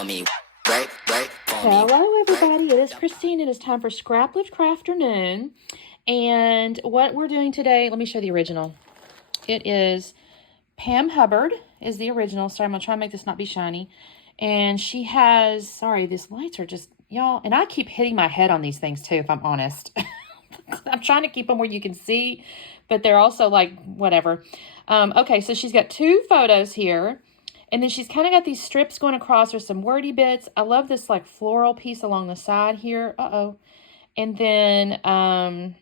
for me. Work for me. Hello everybody, it is Christine. It is time for Scraplift Crafternoon. And what we're doing today, let me show the original. It is Pam Hubbard is the original. Sorry, I'm going to try and make this not be shiny. And she has, sorry, these lights are just, y'all, and I keep hitting my head on these things too, if I'm honest. I'm trying to keep them where you can see, but they're also like, whatever. Okay, so she's got two photos here. And then she's kind of got these strips going across. There's some wordy bits. I love this like floral piece along the side here. And then I'm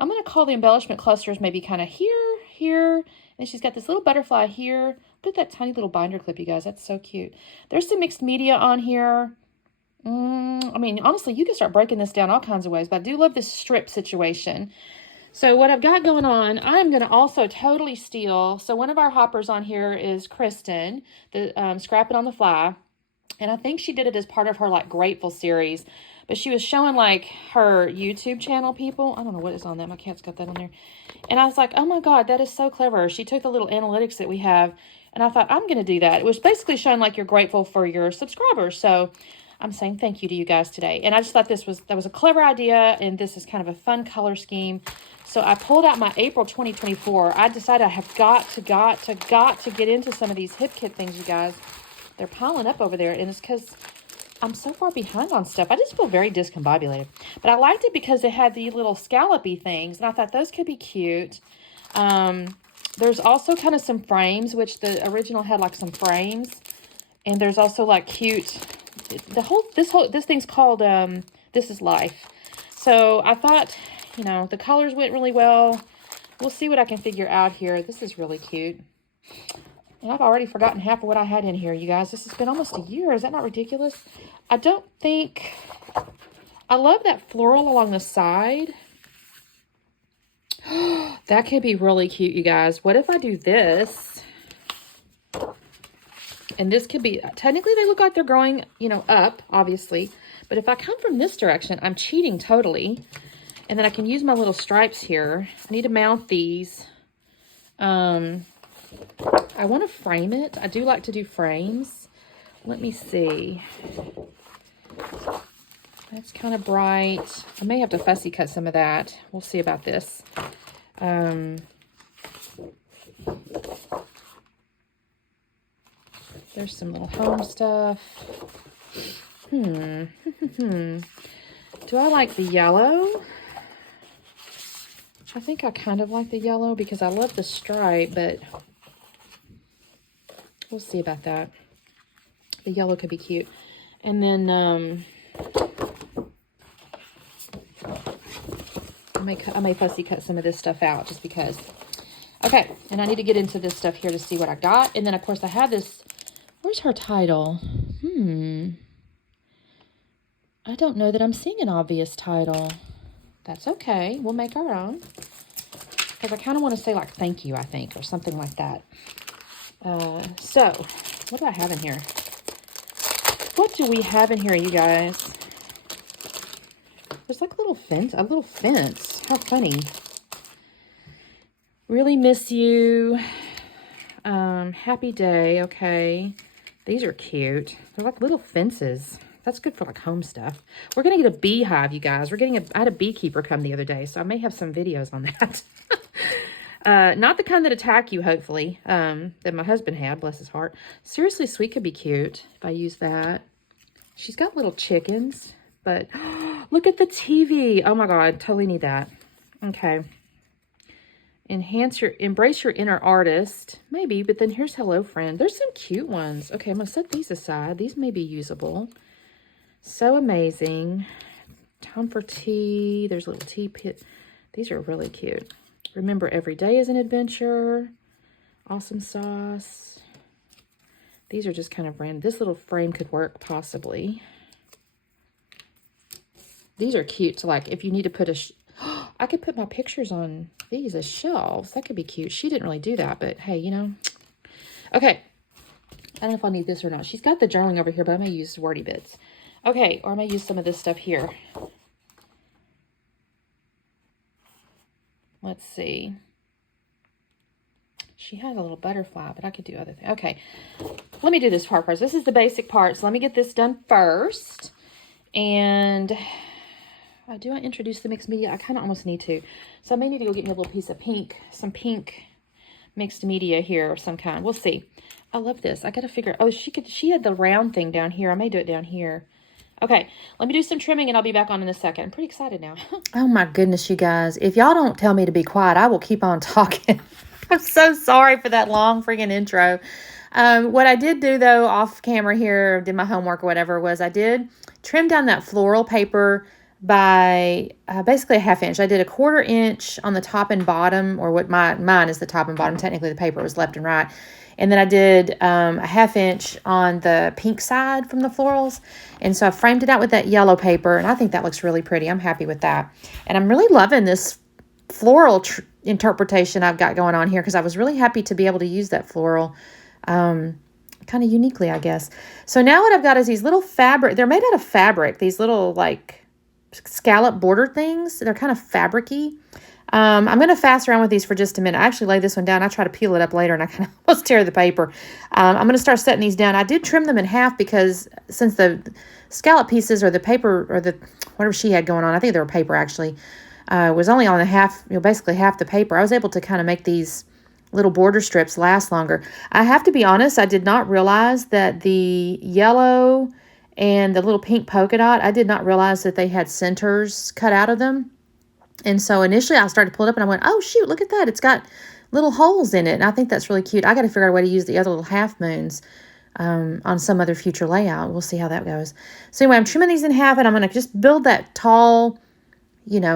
going to call the embellishment clusters maybe kind of here. And she's got this little butterfly here. Look at that tiny little binder clip, you guys. That's so cute. There's some mixed media on here. I mean, honestly, you can start breaking this down all kinds of ways. But I do love this strip situation. So what I've got going on, I'm going to also totally steal. So one of our hoppers on here is Kristen, the Scrap It on the Fly. And I think she did it as part of her like Grateful series. But she was showing like her YouTube channel people. I don't know what is on that. My cat's got that on there. And I was like, oh my God, that is so clever. She took the little analytics that we have. And I thought, I'm going to do that. It was basically showing like you're grateful for your subscribers. So I'm saying thank you to you guys today. And I just thought that was a clever idea. And this is kind of a fun color scheme. So I pulled out my April 2024. I decided I have got to get into some of these hip kit things, you guys. They're piling up over there. And it's because I'm so far behind on stuff. I just feel very discombobulated. But I liked it because it had these little scallopy things. And I thought those could be cute. There's also kind of some frames, which the original had like some frames. And there's also like cute... This thing's called This Is Life. So I thought... You know, the colors went really well. We'll see what I can figure out here. This is really cute. And I've already forgotten half of what I had in here, you guys. This has been almost a year. Is that not ridiculous? I don't think... I love that floral along the side. That could be really cute, you guys. What if I do this? And this could be... Technically, they look like they're growing, you know, up, obviously. But if I come from this direction, I'm cheating totally. And then I can use my little stripes here. I need to mount these. I want to frame it. I do like to do frames. Let me see. That's kind of bright. I may have to fussy cut some of that. We'll see about this. There's some little home stuff. Do I like the yellow? I think I kind of like the yellow because I love the stripe, but we'll see about that. The yellow could be cute. And then I may fussy cut some of this stuff out just because. Okay, and I need to get into this stuff here to see what I got. And then, of course, I have this. Where's her title? I don't know that I'm seeing an obvious title. That's okay. We'll make our own. Because I kind of want to say, like, thank you, I think, or something like that. So, what do I have in here? What do we have in here, you guys? There's like a little fence. How funny. Really miss you. Happy day. Okay. These are cute. They're like little fences. That's good for like home stuff. We're going to get a beehive, you guys. I had a beekeeper come the other day, so I may have some videos on that. Not the kind that attack you, hopefully, that my husband had, bless his heart. Seriously Sweet could be cute if I use that. She's got little chickens, but look at the TV. Oh my God, totally need that. Okay. Embrace your inner artist. Maybe, but then here's Hello Friend. There's some cute ones. Okay, I'm going to set these aside. These may be usable. So amazing. Time for tea. There's a little tea pit. These are really cute. Remember, every day is an adventure. Awesome sauce. These are just kind of random. This little frame could work, possibly. These are cute to, like, if you need to put I could put my pictures on these as shelves. That could be cute. She didn't really do that, but hey, you know. Okay. I don't know if I'll need this or not. She's got the journaling over here, but I may use wordy bits. Okay, or I may use some of this stuff here. Let's see. She has a little butterfly, but I could do other things. Okay. let me do this part first. This is the basic part, so let me get this done first. And do I introduce the mixed media? I kind of almost need to. So I may need to go get me a little piece of pink, some pink mixed media here of some kind. We'll see. I love this. I got to figure, oh, she had the round thing down here. I may do it down here. Okay, let me do some trimming and I'll be back on in a second. I'm pretty excited now. Oh my goodness, you guys. If y'all don't tell me to be quiet, I will keep on talking. I'm so sorry for that long freaking intro. What I did do though, off camera here, did my homework or whatever, was I did trim down that floral paper by basically a 1/2 inch. I did a 1/4 inch on the top and bottom, or what mine is the top and bottom. Technically the paper was left and right. And then I did a 1/2 inch on the pink side from the florals. And so I framed it out with that yellow paper, and I think that looks really pretty. I'm happy with that. And I'm really loving this floral interpretation I've got going on here, because I was really happy to be able to use that floral kind of uniquely, I guess. So now what I've got is these little fabric. They're made out of fabric, these little like scallop border things. They're kind of fabric-y. I'm going to fast around with these for just a minute. I actually laid this one down. I try to peel it up later, and I kind of almost tear the paper. I'm going to start setting these down. I did trim them in half because since the scallop pieces or the paper or the whatever she had going on, I think they were paper actually, was only on a half, basically half the paper. I was able to kind of make these little border strips last longer. I have to be honest, I did not realize that the yellow and the little pink polka dot, I did not realize that they had centers cut out of them. And so initially I started to pull it up and I went, oh shoot, look at that. It's got little holes in it. And I think that's really cute. I got to figure out a way to use the other little half moons on some other future layout. We'll see how that goes. So anyway, I'm trimming these in half, and I'm going to just build that tall,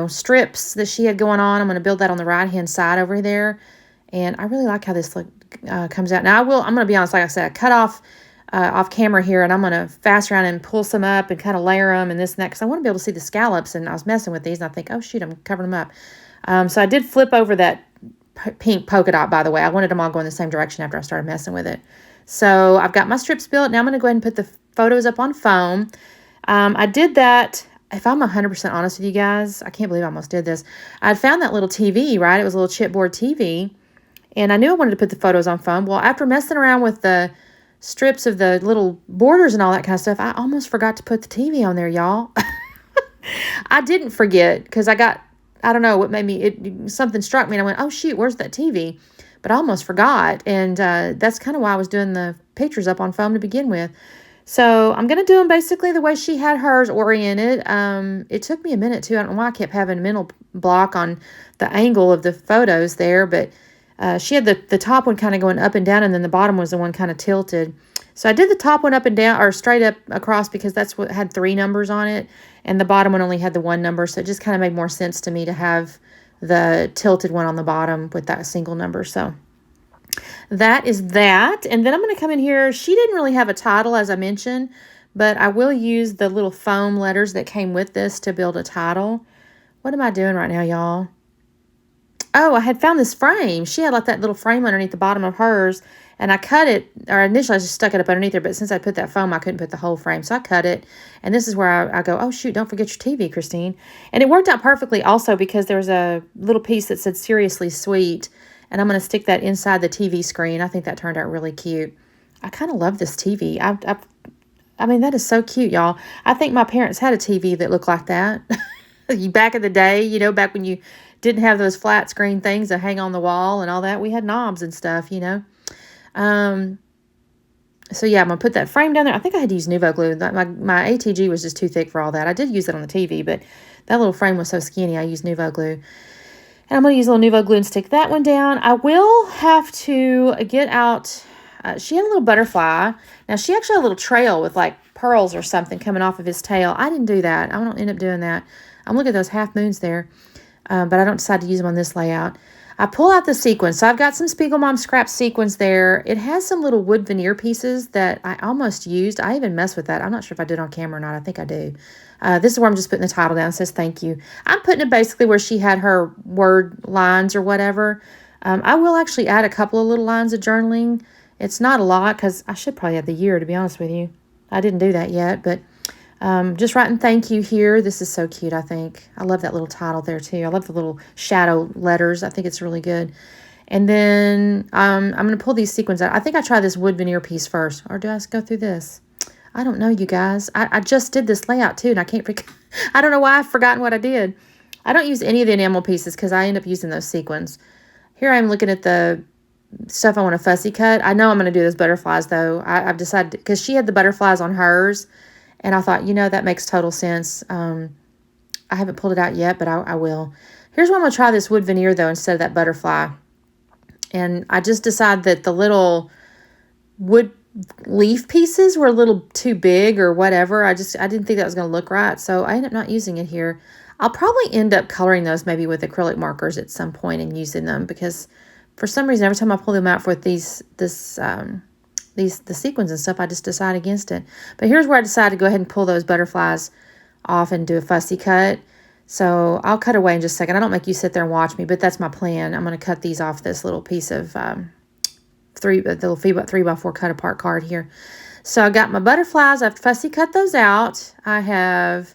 strips that she had going on. I'm going to build that on the right-hand side over there. And I really like how this comes out. Now I'm going to be honest, like I said, I cut off camera here, and I'm going to fast around and pull some up and kind of layer them and this and that, because I want to be able to see the scallops. And I was messing with these, and I think, oh shoot, I'm covering them up. So I did flip over that pink polka dot, by the way. I wanted them all going the same direction after I started messing with it. So I've got my strips built. Now I'm going to go ahead and put the photos up on foam. I did that, if I'm 100% honest with you guys, I can't believe I almost did this. I found that little TV, right? It was a little chipboard TV, and I knew I wanted to put the photos on foam. Well, after messing around with the strips of the little borders and all that kind of stuff, I almost forgot to put the TV on there, y'all. I didn't forget, because I don't know what made me, something struck me, and I went, oh shoot, where's that TV? But I almost forgot, and that's kind of why I was doing the pictures up on foam to begin with. So I'm going to do them basically the way she had hers oriented. It took me a minute too. I don't know why I kept having a mental block on the angle of the photos there, but she had the top one kind of going up and down, and then the bottom was the one kind of tilted. So I did the top one up and down, or straight up across, because that's what had 3 numbers on it, and the bottom one only had the 1 number. So it just kind of made more sense to me to have the tilted one on the bottom with that single number. So that is that. And then I'm going to come in here. She didn't really have a title, as I mentioned, but I will use the little foam letters that came with this to build a title. What am I doing right now, y'all? Oh, I had found this frame. She had like that little frame underneath the bottom of hers, and I cut it, or initially I just stuck it up underneath there, but since I put that foam, I couldn't put the whole frame, so I cut it. And this is where I go, oh shoot, don't forget your TV, Christine. And it worked out perfectly also, because there was a little piece that said seriously sweet, and I'm going to stick that inside the TV screen. I think that turned out really cute. I kind of love this TV. I mean, that is so cute, y'all. I think my parents had a TV that looked like that. Back in the day, back when you didn't have those flat screen things that hang on the wall and all that. We had knobs and stuff, So yeah, I'm going to put that frame down there. I think I had to use Nuvo glue. My ATG was just too thick for all that. I did use it on the TV, but that little frame was so skinny, I used Nuvo glue. And I'm going to use a little Nuvo glue and stick that one down. I will have to get out, she had a little butterfly. Now, she actually had a little trail with like pearls or something coming off of his tail. I didn't do that. I don't end up doing that. I'm looking at those half moons there, but I don't decide to use them on this layout. I pull out the sequins. So I've got some Spiegel Mom scrap sequins there. It has some little wood veneer pieces that I almost used. I even messed with that. I'm not sure if I did on camera or not. I think I do. This is where I'm just putting the title down. It says thank you. I'm putting it basically where she had her word lines or whatever. I will actually add a couple of little lines of journaling. It's not a lot, because I should probably add the year, to be honest with you. I didn't do that yet, but just writing thank you here. This is so cute, I think. I love that little title there too. I love the little shadow letters. I think it's really good. And then I'm going to pull these sequins out. I think I try this wood veneer piece first. Or do I go through this? I don't know, you guys. I just did this layout too, and I can't I don't know why I've forgotten what I did. I don't use any of the enamel pieces because I end up using those sequins. Here I'm looking at the stuff I want to fussy cut. I know I'm going to do those butterflies though. I've decided, because she had the butterflies on hers, and I thought, you know, that makes total sense. I haven't pulled it out yet, but I will. Here's where I'm going to try this wood veneer though instead of that butterfly. And I just decided that the little wood leaf pieces were a little too big or whatever. I didn't think that was going to look right. So I ended up not using it here. I'll probably end up coloring those maybe with acrylic markers at some point and using them, because for some reason, every time I pull them out for the sequins and stuff, I just decide against it. But here's where I decided to go ahead and pull those butterflies off and do a fussy cut. So I'll cut away in just a second. I don't make you sit there and watch me, but that's my plan. I'm going to cut these off this little piece of the little 3x4 cut apart card here. So I got my butterflies. I've fussy cut those out. I have,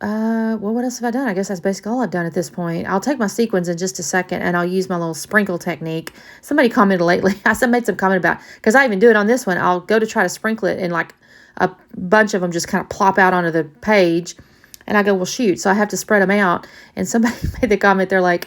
well, what else have I done? I guess that's basically all I've done at this point. I'll take my sequins in just a second, and I'll use my little sprinkle technique. Somebody commented lately. I made some comment about, because I even do it on this one. I'll go to try to sprinkle it, and like a bunch of them just kind of plop out onto the page. And I go, well, shoot. So I have to spread them out. And somebody made the comment, they're like,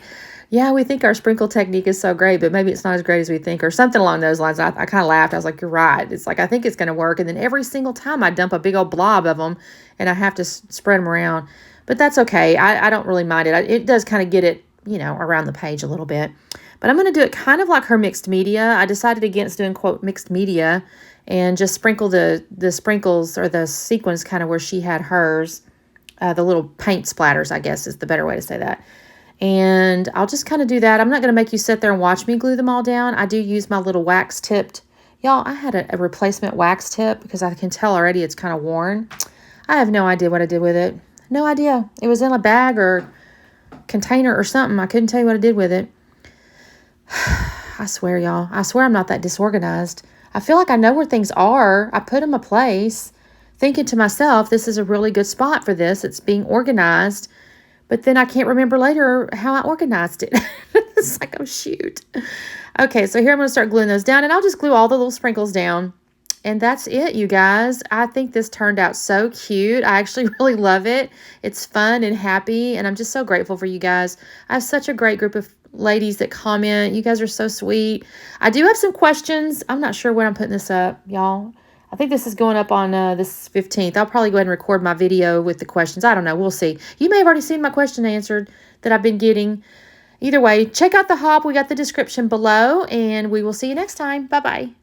yeah, we think our sprinkle technique is so great, but maybe it's not as great as we think, or something along those lines. I kind of laughed. I was like, you're right. It's like, I think it's going to work. And then every single time I dump a big old blob of them, and I have to spread them around. But that's okay. I don't really mind it. It does kind of get it, you know, around the page a little bit. But I'm going to do it kind of like her mixed media. I decided against doing, quote, mixed media, and just sprinkle the sprinkles or the sequins kind of where she had hers. The little paint splatters, I guess, is the better way to say that. And I'll just kind of do that. I'm not going to make you sit there and watch me glue them all down. I do use my little wax tipped. Y'all, I had a replacement wax tip because I can tell already it's kind of worn. I have no idea what I did with it. No idea. It was in a bag or container or something. I couldn't tell you what I did with it. I swear, y'all. I swear I'm not that disorganized. I feel like I know where things are. I put them in place, thinking to myself, this is a really good spot for this. It's being organized. But then I can't remember later how I organized it. It's like, oh, shoot. Okay, so here I'm going to start gluing those down. And I'll just glue all the little sprinkles down. And that's it, you guys. I think this turned out so cute. I actually really love it. It's fun and happy. And I'm just so grateful for you guys. I have such a great group of ladies that comment. You guys are so sweet. I do have some questions. I'm not sure when I'm putting this up, y'all. I think this is going up on this 15th. I'll probably go ahead and record my video with the questions. I don't know. We'll see. You may have already seen my question answered that I've been getting. Either way, check out the hop. We got the description below, and we will see you next time. Bye-bye.